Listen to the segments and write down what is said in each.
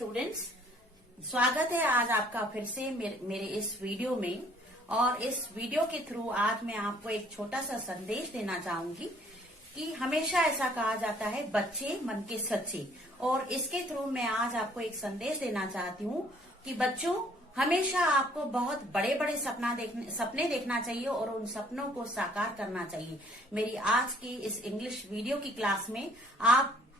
Students, स्वागत है आज आपका फिर से मेरे इस वीडियो में। और इस वीडियो के थ्रू आज मैं आपको एक छोटा सा संदेश देना चाहूंगी कि हमेशा ऐसा कहा जाता है बच्चे मन के सच्चे, और इसके थ्रू मैं आज आपको एक संदेश देना चाहती हूँ कि बच्चों हमेशा आपको बहुत बड़े बड़े सपने देखना चाहिए और उन सपनों को साकार करना चाहिए। मेरी आज की इस इंग्लिश वीडियो की क्लास में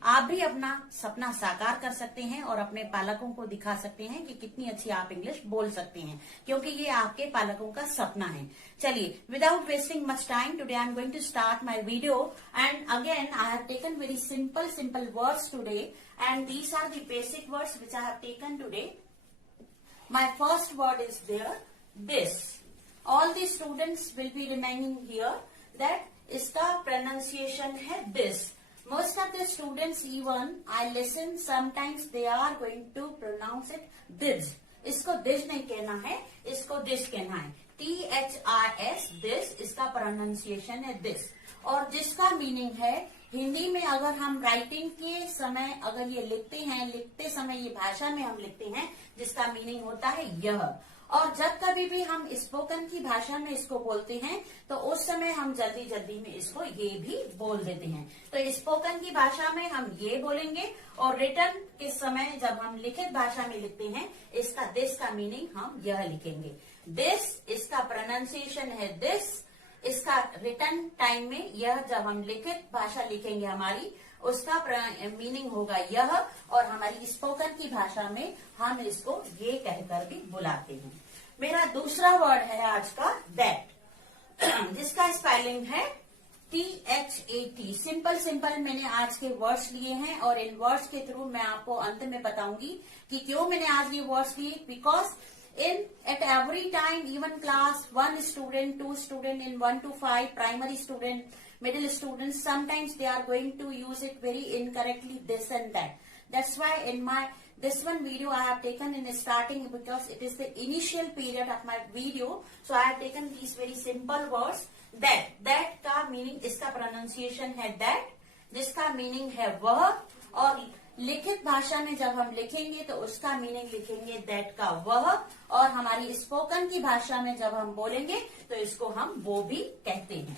आप भी अपना सपना साकार कर सकते हैं और अपने पालकों को दिखा सकते हैं कि कितनी अच्छी आप इंग्लिश बोल सकते हैं, क्योंकि ये आपके पालकों का सपना है। चलिए, without wasting much time, today I am going to start my video and again I have taken very simple words today and these are the basic words which I have taken today. My first word is there, this. All the students will be remaining here that इसका pronunciation है this. Most of the students even I listen sometimes they are going to pronounce it this. इसको this नहीं कहना है, इसको this कहना है। THIS this इसका pronunciation है this। और जिसका मीनिंग है हिंदी में अगर हम राइटिंग के समय अगर ये लिखते समय ये भाषा में हम लिखते हैं जिसका मीनिंग होता है यह। और जब कभी भी हम स्पोकन की भाषा में इसको बोलते हैं तो उस समय हम जल्दी में इसको ये भी बोल देते हैं। तो स्पोकन की भाषा में हम ये बोलेंगे और रिटर्न के समय जब हम लिखित भाषा में लिखते हैं इसका दिस का मीनिंग हम यह लिखेंगे। दिस इसका प्रोनाउंसिएशन है दिस। इसका रिटर्न टाइम में यह जब हम लिखित भाषा लिखेंगे हमारी उसका मीनिंग होगा यह, और हमारी स्पोकन की भाषा में हम इसको ये कहकर भी बुलाते हैं। मेरा दूसरा वर्ड है आज का दैट, जिसका स्पेलिंग है THAT। सिंपल मैंने आज के वर्ड्स लिए हैं और इन वर्ड्स के थ्रू मैं आपको अंत में बताऊंगी कि क्यों मैंने आज ये वर्ड्स लिए। Because at every time, even class 1 student, 2 student, in 1 to 5, primary student, middle students, sometimes they are going to use it very incorrectly, this and that. That's why in this one video I have taken in starting, because it is the initial period of my video, so I have taken these very simple words. That का meaning, इसका pronunciation है that, जिसका meaning है वह, और लिखित भाषा में जब हम लिखेंगे तो उसका मीनिंग लिखेंगे दैट का वह, और हमारी स्पोकन की भाषा में जब हम बोलेंगे तो इसको हम वो भी कहते हैं।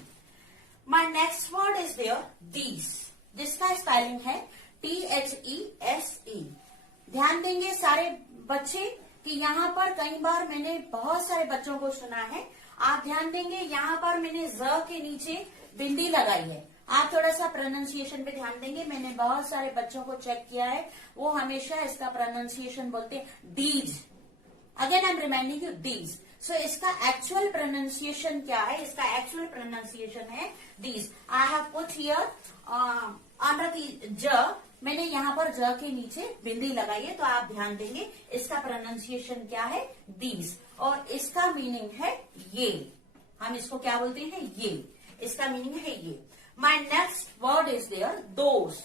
My next word is there these, जिसका स्पेलिंग है THESE। ध्यान देंगे सारे बच्चे कि यहाँ पर कई बार मैंने बहुत सारे बच्चों को सुना है। आप ध्यान देंगे यहाँ पर मैंने ज के नीचे बिंदी लगाई है। आप थोड़ा सा प्रोनाउंसिएशन पे ध्यान देंगे। मैंने बहुत सारे बच्चों को चेक किया है, वो हमेशा इसका प्रोनाउंसिएशन बोलते हैं these. Again I am reminding you these. So इसका एक्चुअल प्रोनाउंसिएशन क्या है? इसका एक्चुअल प्रोनाउंसिएशन है these. I have put here under the ज, मैंने यहाँ पर ज के नीचे बिंदी लगाई है, तो आप ध्यान देंगे इसका प्रोनाउंसिएशन क्या है? दीज। और इसका मीनिंग है ये। हम इसको क्या बोलते हैं? ये। इसका मीनिंग है ये। My next word is there, those.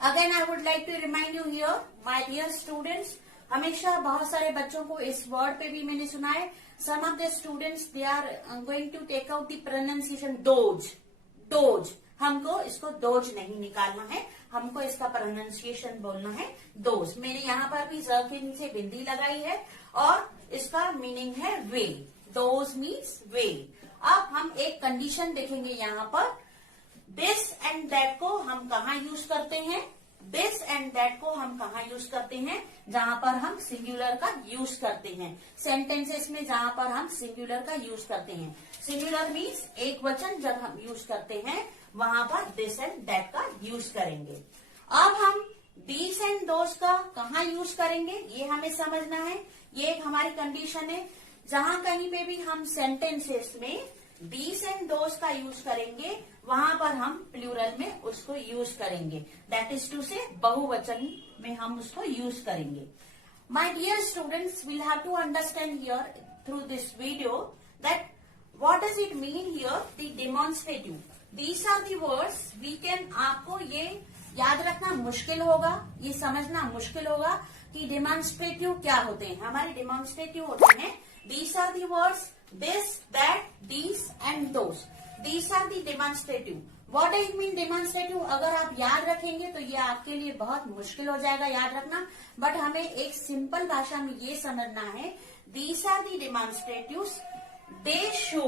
Again, I would like to remind you here, my dear students, हमेशा बहुत सारे बच्चों को इस वर्ड पे भी मैंने सुना है। Some of the students they are going to take out the pronunciation doge. हमको इसको दोज नहीं निकालना है, हमको इसका प्रोनाउंसिएशन बोलना है दोज। मैंने यहाँ पर भी ज के नीचे बिंदी लगाई है और इसका मीनिंग है वे। दोज मीन्स वे। अब हम एक कंडीशन देखेंगे यहाँ पर, दिस एंड दैट को हम कहाँ यूज करते हैं? दिस एंड दैट को हम कहाँ यूज करते हैं? जहाँ पर हम सिंगुलर का यूज करते हैं। सेंटेंसेस में जहाँ पर हम सिंगुलर का यूज करते हैं। सिंगुलर मीन्स एक वचन जब हम यूज करते हैं वहां पर दिस एंड दैट का यूज करेंगे। अब हम दीस एंड दोस का कहाँ यूज करेंगे ये हमें समझना है। ये एक हमारी कंडीशन है, जहां कहीं पे भी हम सेंटेंसेस में दीस एंड दोस का यूज करेंगे वहां पर हम प्लूरल में उसको यूज करेंगे। दैट इज टू से बहुवचन में हम उसको यूज करेंगे। My dear students will have to understand here through this video that what does it mean here the demonstrative. These are the words we can. आपको ये याद रखना मुश्किल होगा, ये समझना मुश्किल होगा कि डेमोन्स्ट्रेटिव क्या होते हैं। हमारे डेमोन्स्ट्रेटिव होते हैं these are the words this, that, these and those. These are the demonstrative. What does it mean demonstrative? अगर आप याद रखेंगे तो ये आपके लिए बहुत मुश्किल हो जाएगा याद रखना, बट हमें एक सिंपल भाषा में ये समझना है। These are the demonstratives, they show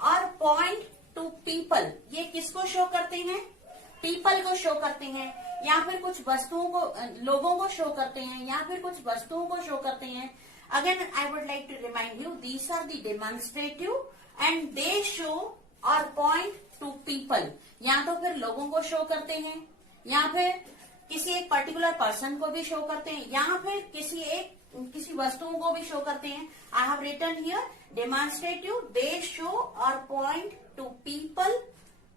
और पॉइंट टू पीपल। ये किसको शो करते हैं? पीपल को शो करते हैं, या फिर कुछ वस्तुओं को, लोगों को शो करते हैं, या फिर कुछ वस्तुओं को शो करते हैं। Again I would like to remind you, these are the demonstrative and they show और पॉइंट टू पीपल। या तो फिर लोगों को शो करते हैं, या फिर किसी एक पर्टिकुलर पर्सन को भी शो करते हैं, या फिर किसी वस्तुओं को भी शो करते हैं। I have written here demonstrative, they show और point to people,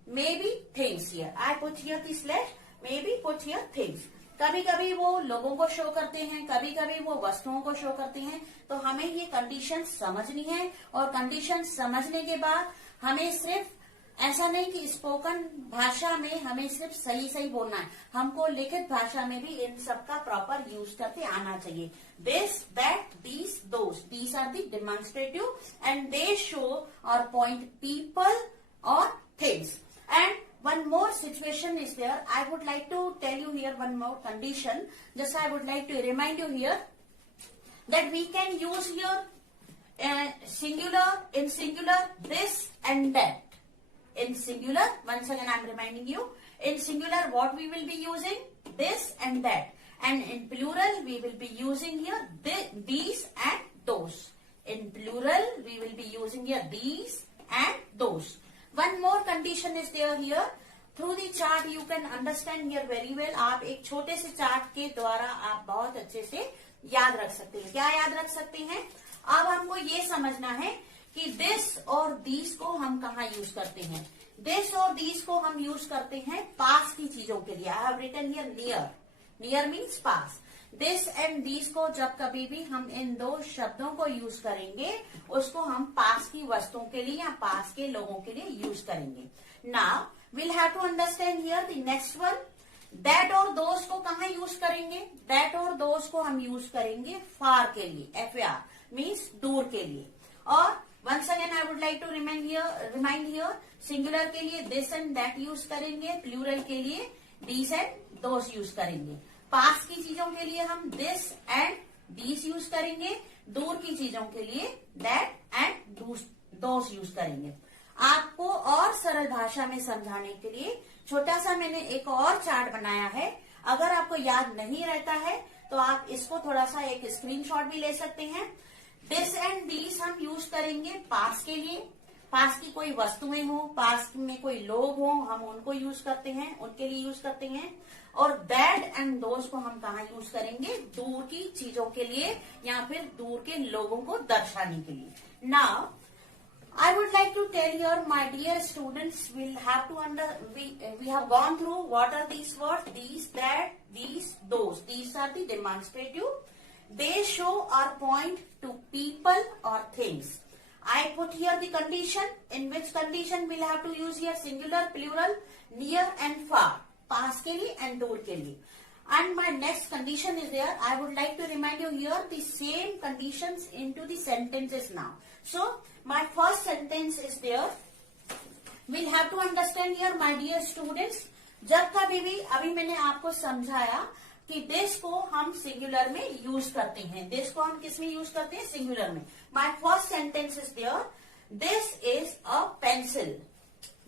maybe things. Here I put here the slash, maybe put here things. कभी कभी वो लोगों को शो करते हैं, कभी कभी वो वस्तुओं को शो करते हैं। तो हमें ये कंडीशन समझनी है, और कंडीशन समझने के बाद हमें सिर्फ ऐसा नहीं कि स्पोकन भाषा में हमें सिर्फ सही सही बोलना है, हमको लिखित भाषा में भी इन सब का प्रॉपर यूज करके आना चाहिए। This, that, these, those, these are the demonstrative and they show और पॉइंट पीपल और things. And one more situation is there. I would like to tell you here one more condition. Just I would like to remind you here that we can use here singular, in singular, this and that. In singular, once again I am reminding you, in singular what we will be using? This and that. And in plural we will be using here these and those. In plural we will be using here these and those. One more condition is there here. Through the chart you can understand here very well. आप एक छोटे से chart के द्वारा आप बहुत अच्छे से याद रख सकते हैं। क्या याद रख सकते हैं? अब हमको ये समझना है कि दिस और दीज को हम कहाँ यूज करते हैं। दिस और दीज को हम यूज करते हैं पास की चीजों के लिए। I have written here near. Near means पास। दिस एंड दीज को जब कभी भी हम इन दो शब्दों को यूज करेंगे, उसको हम पास की वस्तुओं के लिए या पास के लोगों के लिए यूज करेंगे। Now we'll have to understand here the next one. That और those को कहाँ यूज करेंगे? That और those को हम यूज करेंगे far के लिए, FAR means दूर के लिए। और once again I would like to remind here singular के लिए this and that यूज करेंगे, plural के लिए these and those यूज करेंगे। पास की चीजों के लिए हम this and these यूज करेंगे, दूर की चीजों के लिए that and those यूज करेंगे। आपको और सरल भाषा में समझाने के लिए छोटा सा मैंने एक और चार्ट बनाया है। अगर आपको याद नहीं रहता है तो आप इसको थोड़ा सा एक स्क्रीनशॉट भी ले सकते हैं। दिस एंड दीज हम यूज करेंगे पास के लिए, पास की कोई वस्तुएं हो, पास में कोई लोग हो, हम उनको यूज करते हैं, उनके लिए यूज करते हैं। और दैट एंड दोज को हम कहाँ यूज करेंगे? दूर की चीजों के लिए या फिर दूर के लोगों को दर्शाने के लिए। Now I would like to tell here, my dear students, we'll have to we have gone through what are these words, these, that, these, those. These are the demonstrative. They show or point to people or things. I put here the condition. In which condition we'll have to use here singular, plural, near and far. पास के लिए and दूर के लिए. And my next condition is there. I would like to remind you here the same conditions into the sentences now. So, my first sentence is there. We'll have to understand here, my dear students. जब कभी भी, अभी मैंने आपको समझाया कि this को हम सिंगुलर में यूज करते हैं। दिस को हम किस में यूज करते हैं? सिंगुलर में। My first sentence is there. This is a pencil.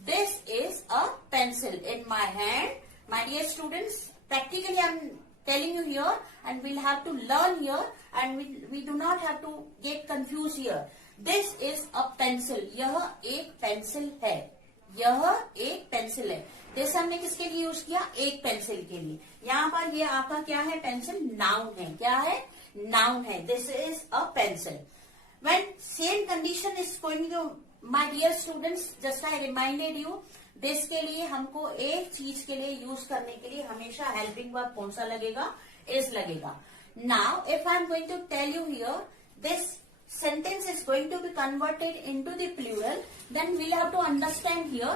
This is a pencil in my hand. My dear students, practically I'm telling you here and we'll have to learn here and we do not have to get confused here. This is a pencil. यह एक pencil है। यह एक pencil है। This हमने किसके लिए use किया? एक पेंसिल के लिए। यहाँ पर ये आपका क्या है? पेंसिल नाउन है। क्या है? नाउन है। This is a pencil. When same condition is going to, my dear students, just I reminded you, this के लिए हमको एक चीज के लिए यूज करने के लिए हमेशा हेल्पिंग वर्ब कौन सा लगेगा? इज लगेगा। Now if I am going to tell you here this sentence is going to be converted into the plural, then we'll have to understand here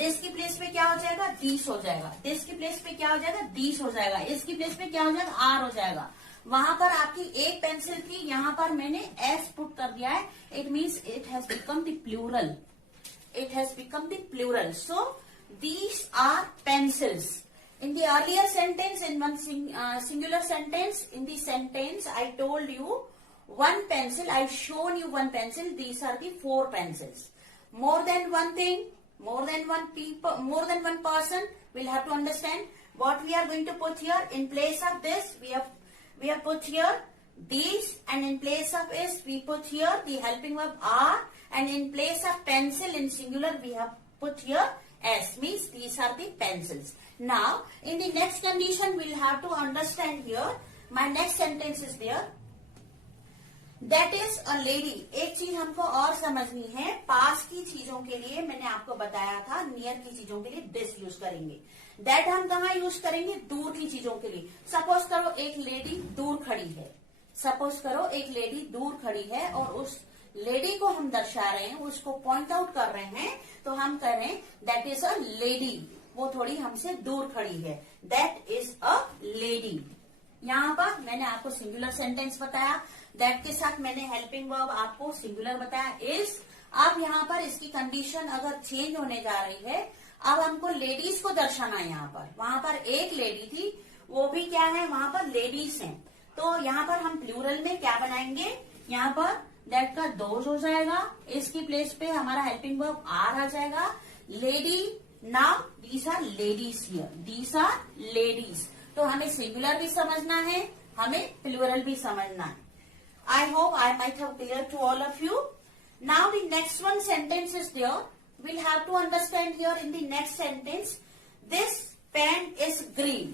this की प्लेस पे क्या हो जाएगा? these हो जाएगा। this की प्लेस पे क्या हो जाएगा? these हो जाएगा। इसकी प्लेस पे क्या हो जाएगा? are हो जाएगा। वहां पर आपकी एक पेंसिल थी, यहाँ पर मैंने s पुट कर दिया है। It means it has become the plural. It has become the plural. So these are pencils. In the earlier sentence, in one singular sentence, in the sentence I told you one pencil, I've shown you one pencil. These are the 4 pencils. More than one thing, more than one people, more than one person will have to understand what we are going to put here. In place of this, we have put here these, and in place of is we put here the helping verb are, and in place of pencil in singular we have put here s, means these are the pencils. Now in the next condition we'll have to understand here. My next sentence is there, that is a lady. एक चीज हमको और समझनी है, पास की चीजों के लिए मैंने आपको बताया था नियर की चीजों के लिए दिस यूज करेंगे. दैट हम कहाँ यूज करेंगे? दूर की चीजों के लिए. सपोज करो एक लेडी दूर खड़ी है, सपोज करो एक लेडी दूर खड़ी है और उस लेडी को हम दर्शा रहे हैं, उसको पॉइंट आउट कर रहे हैं, तो हम कह रहे हैं दैट इज अ लेडी. वो थोड़ी हमसे दूर खड़ी है, दैट इज अ लेडी. यहाँ पर मैंने आपको सिंगुलर सेंटेंस बताया, दैट के साथ मैंने हेल्पिंग वर्ब आपको सिंगुलर बताया इज. अब यहाँ पर इसकी कंडीशन अगर चेंज होने जा रही है, अब हमको लेडीज को दर्शाना है. यहाँ पर वहां पर एक लेडी थी, वो भी क्या है, वहां पर लेडीज हैं. तो यहाँ पर हम प्लूरल में क्या बनाएंगे, यहाँ पर दैट का दोज हो जाएगा, इसकी प्लेस पे हमारा हेल्पिंग वर्ब आर आ जाएगा. Lady, now these are ladies here, these are ladies. तो हमें सिंगुलर भी समझना है, हमें प्लूरल भी समझना है. I hope I might have clear to all of you. Now the next one sentence is there. We'll have to understand here in the next sentence, this pen is green.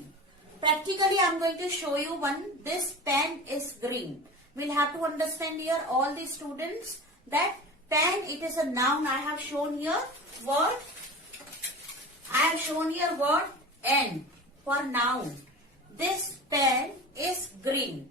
Practically I'm going to show you one, this pen is green. We'll have to understand here all the students that pen, it is a noun. I have shown here word, I have shown here word N for noun. This pen is green.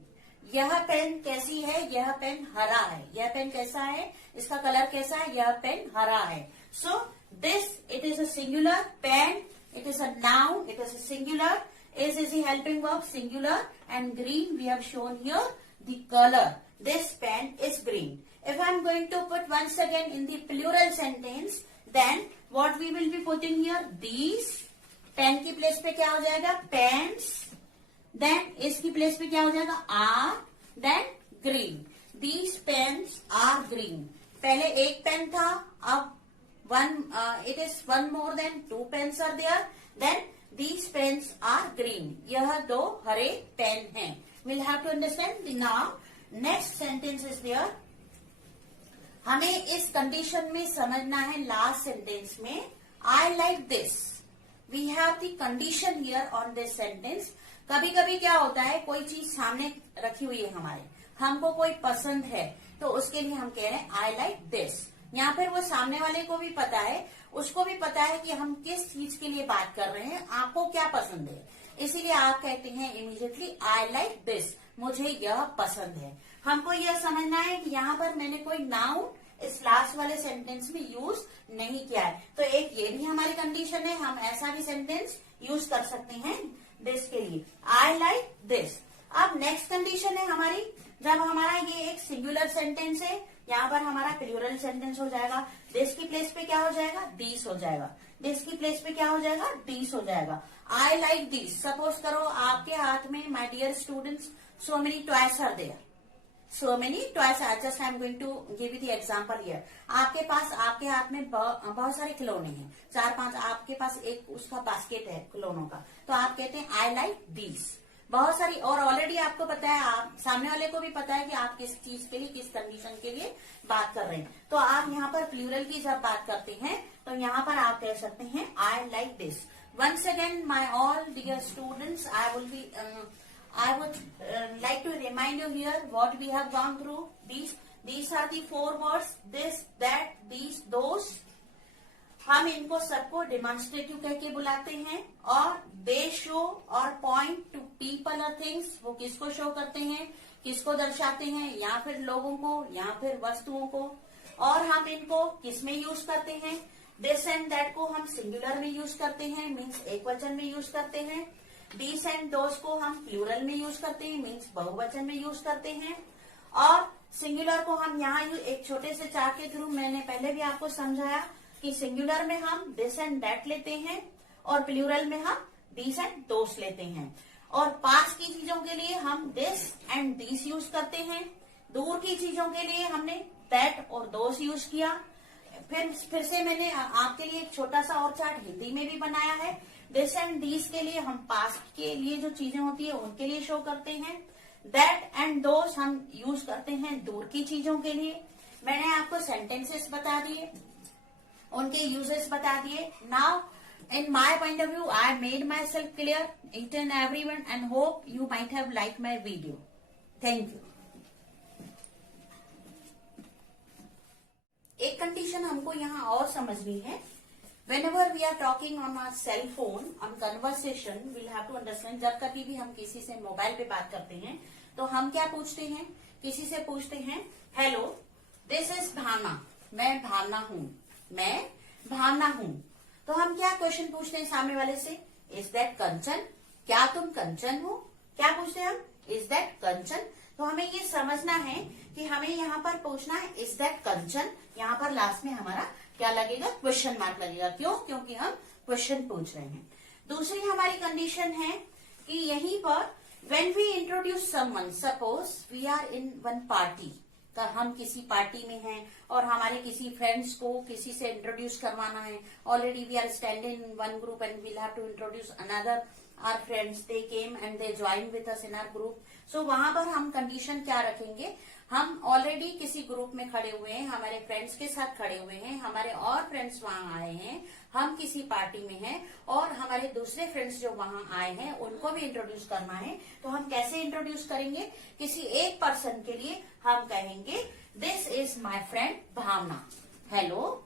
यह pen कैसी है, यह pen हरा है. यह pen कैसा है, इसका कलर कैसा है, यह पेन हरा है. So this, it is a singular pen, it is a noun, it is a singular, is the helping verb singular, and green we have shown here the color. This pen is green. If I am going to put once again in the plural sentence, then what we will be putting here, these. Pen की place पे क्या हो जाएगा, pens. Then इसकी place पे क्या हो जाएगा, are. Then green. These pens are green. पहले एक पेन था, अब it is one more than 2 pens are there. Then these pens are green. यह 2 हरे पेन हैं. We'll have to understand. Now next sentence is there. हमें इस condition में समझना है लास्ट सेंटेंस में, I like this. We have the condition here on this sentence. कभी कभी क्या होता है, कोई चीज सामने रखी हुई है हमारे, हमको कोई पसंद है, तो उसके लिए हम कह रहे हैं I like this. यहाँ पर वो सामने वाले को भी पता है, उसको भी पता है कि हम किस चीज के लिए बात कर रहे हैं, आपको क्या पसंद है, इसीलिए आप कहते हैं इमीडिएटली आई लाइक दिस, मुझे यह पसंद है. हमको यह समझना है कि यहाँ पर मैंने कोई नाउन इस लास्ट वाले सेंटेंस में यूज नहीं किया है. तो एक ये भी हमारी कंडीशन है, हम ऐसा भी सेंटेंस यूज कर सकते हैं दिस के लिए, आई लाइक दिस. अब नेक्स्ट कंडीशन है हमारी, जब हमारा ये एक सिंगुलर सेंटेंस है, यहाँ पर हमारा प्लूरल सेंटेंस हो जाएगा. दिस की प्लेस पे क्या हो जाएगा, दिस हो जाएगा. दिस की प्लेस पे क्या हो जाएगा, दिस हो जाएगा. आई लाइक दिस. सपोज करो आपके हाथ में, my dear students, so many toys are there. So many toys are, just I am going to give you the example here. आपके हाथ में बहुत सारे खिलौने हैं, 4-5, आपके पास एक उसका बास्केट है खिलौनों का, तो आप कहते हैं आई लाइक दिस. बहुत सारी, और ऑलरेडी आपको पता है, आप सामने वाले को भी पता है कि आप किस चीज के लिए, किस कंडीशन के लिए बात कर रहे हैं. तो आप यहाँ पर प्लूरल की जब बात करते हैं, तो यहाँ पर आप कह सकते हैं I like this. Once again my all dear students, I would like to remind you here what we have gone through. These are the 4 words, this, that, these, those. हम इनको सबको डिमॉन्स्ट्रेटिव कह के बुलाते हैं, और दे शो और point to people और थिंग्स. वो किसको शो करते हैं, किसको दर्शाते हैं, या फिर लोगों को, या फिर वस्तुओं को. और हम इनको किस में यूज करते हैं, दिस एंड दैट को हम सिंगुलर में यूज करते हैं, मीन्स एक वचन में यूज करते हैं. दीस एंड दोस को हम प्लूरल में यूज करते हैं, मीन्स बहुवचन में यूज करते हैं. और सिंगुलर को हम यहाँ एक छोटे से चार्ट के थ्रू मैंने पहले भी आपको समझाया कि सिंगुलर में हम दिस एंड दैट लेते हैं और प्लूरल में हम दीस एंड दोस लेते हैं। और पास की चीजों के लिए हम दिस एंड दीस यूज करते हैं। दूर की चीजों के लिए हमने दैट और दोस यूज किया। फिर से मैंने आपके लिए एक छोटा सा और चार्ट हिंदी में भी बनाया है। दिस एंड दीस के लिए हम पास के लिए जो चीजें होती है उनके लिए शो करते हैं। दैट एंड दोस हम यूज करते हैं दूर की चीजों के लिए। मैंने आपको सेंटेंसेस बता दिए, उनके यूजेस बता दिए। Now in my point of view, I made myself clear, each and everyone, and hope you might have liked my video. Thank you. एक कंडीशन हमको यहाँ और समझनी है। Whenever we are talking on our cell phone, on conversation, we'll have to understand, जब कभी भी हम किसी से मोबाइल पे बात करते हैं तो हम क्या पूछते हैं? किसी से पूछते हैं, हेलो, दिस इज भावना, मैं भावना हूँ, मैं भावना हूँ। तो हम क्या क्वेश्चन पूछते हैं सामने वाले से? इज दैट कंचन, क्या तुम कंचन हो? क्या पूछते हैं हम? इज दैट कंचन। तो हमें ये समझना है कि हमें यहाँ पर पूछना है इज दैट कंचन। यहाँ पर लास्ट में हमारा क्या लगेगा? क्वेश्चन मार्क लगेगा। क्यों? क्योंकि हम क्वेश्चन पूछ रहे हैं। दूसरी हमारी कंडीशन है कि यहीं पर when we introduce someone, suppose we are in one party, हम किसी पार्टी में हैं और हमारे किसी फ्रेंड्स को किसी से इंट्रोड्यूस करवाना है। Already we are standing in one group and we'll have to introduce another our friends, they came and they join with us in our group. So वहां पर हम कंडीशन क्या रखेंगे? हम ऑलरेडी किसी ग्रुप में खड़े हुए हैं, हमारे फ्रेंड्स के साथ खड़े हुए हैं, हमारे और फ्रेंड्स वहां आए हैं, हम किसी पार्टी में हैं और हमारे दूसरे फ्रेंड्स जो वहां आए हैं उनको भी इंट्रोड्यूस करना है। तो हम कैसे इंट्रोड्यूस करेंगे? किसी एक पर्सन के लिए हम कहेंगे this is my friend Bhavna. Hello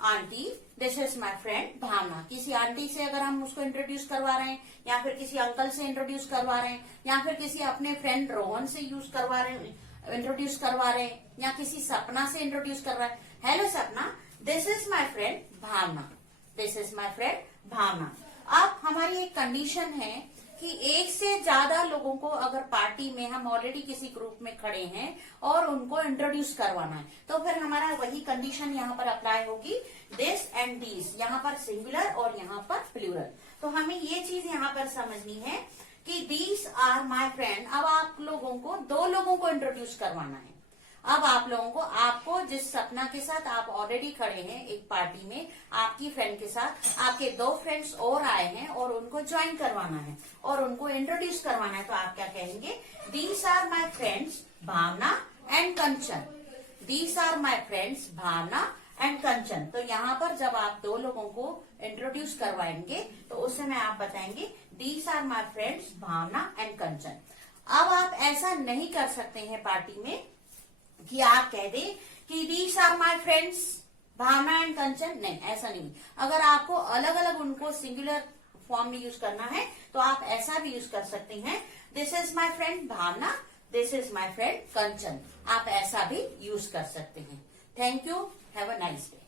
aunty, this is my friend Bhavna. किसी आंटी से अगर हम उसको इंट्रोड्यूस करवा रहे हैं, या फिर किसी अंकल से इंट्रोड्यूस करवा रहे हैं, या फिर किसी अपने फ्रेंड रोहन से यूज करवा रहे हैं, इंट्रोड्यूस करवा रहे हैं, या किसी सपना से इंट्रोड्यूस कर रहा है, hello Sapna, this is my friend Bhavna, this is my friend Bhavna. अब हमारी एक कंडीशन है कि एक से ज्यादा लोगों को अगर पार्टी में हम ऑलरेडी किसी ग्रुप में खड़े हैं और उनको इंट्रोड्यूस करवाना है, तो फिर हमारा वही कंडीशन यहाँ पर अप्लाई होगी, दिस एंड दीस, यहाँ पर सिंगुलर और यहाँ पर प्लूरल। तो हमें ये चीज यहाँ पर समझनी है कि दीज आर माई फ्रेंड। अब आप लोगों को दो लोगों को इंट्रोड्यूस करवाना है। अब आप लोगों को, आपको जिस सपना के साथ आप ऑलरेडी खड़े हैं एक पार्टी में, आपकी फ्रेंड के साथ आपके दो फ्रेंड्स और आए हैं और उनको ज्वाइन करवाना है और उनको इंट्रोड्यूस करवाना है। तो आप क्या कहेंगे? These are my friends Bhavna and Kanchan. These are my friends Bhavna and Kanchan. तो यहाँ पर जब आप दो लोगों को इंट्रोड्यूस करवाएंगे तो उस समय आप बताएंगे these are my friends Bhavna and Kanchan. अब आप ऐसा नहीं कर सकते हैं पार्टी में कि आप कह दें कि these are my friends Bhavna and Kanchan. नहीं, ऐसा नहीं। अगर आपको अलग अलग उनको सिंगुलर फॉर्म में यूज करना है तो आप ऐसा भी यूज कर सकते हैं, this is my friend Bhavna, this is my friend Kanchan. आप ऐसा भी यूज कर सकते हैं। Thank you, have a nice day.